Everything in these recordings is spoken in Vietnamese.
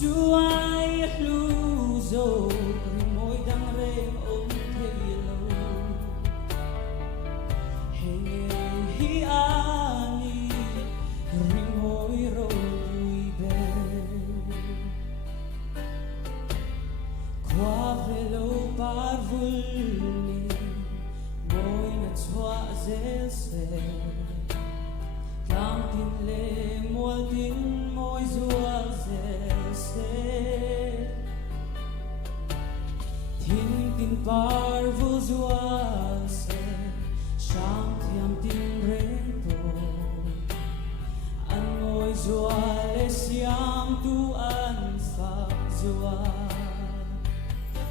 Chuai lu zo môi đang rê ôm thấy lâu hey hi ani ring môi rồi vui vẻ qua về lâu par vulli môi na choa dễ sẽ làm tin lệ mua tin môi rùa dễ thiên tin par vu rùa sẽ sáng thiam tin rèn tổ ăn ngồi rùa lệ xiang tu ăn phật rùa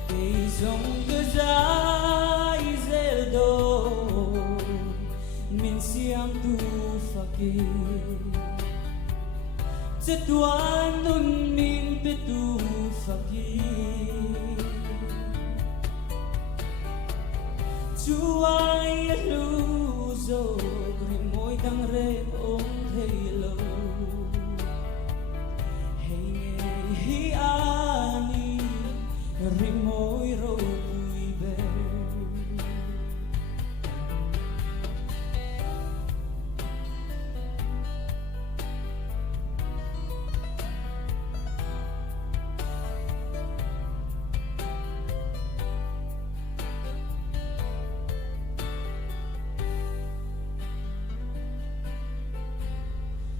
cây giống cơ giá Israel đô min xiang tu fakir Cetuan nun min petu fakir Chuai lu zo môi đang rê ôm thấy lâu hey hi ani môi rồi vui vẻ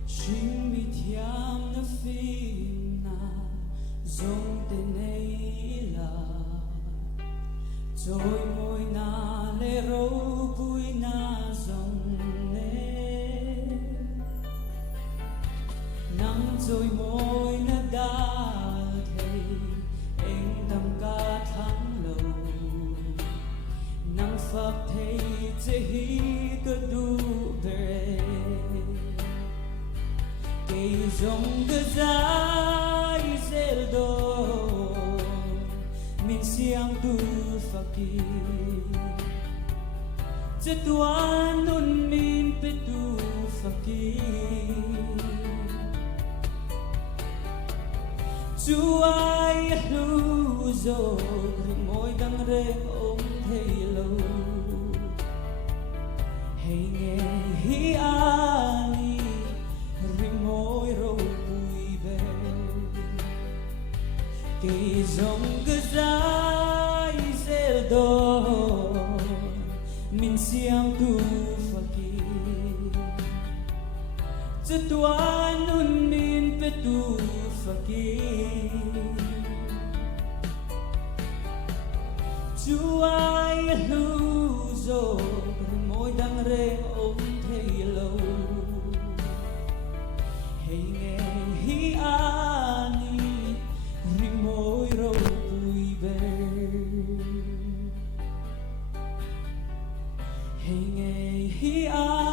Chim bị thiam nó phim na giống tên ấy là rồi môi na lê râu vui na dòng nê nắng rồi môi na đã thấy anh đầm ca tháng lâu nắng phật thấy chế hi cơ đủ bề cây giống cơ giá Israel đô min siang tu fakir Cetuan nun min petu fakir Chuai lu zo môi đang rê ôm thấy lâu hey nghe hi ani môi rồi vui vẻ cây giống cơ giá Israel đô min siang tu fakir Cetuan nun min petu fakir Chuai lu zo môi đang rê ôm thấy lâu hey nghe hi ani môi rồi vui vẻ hey nghe hi ani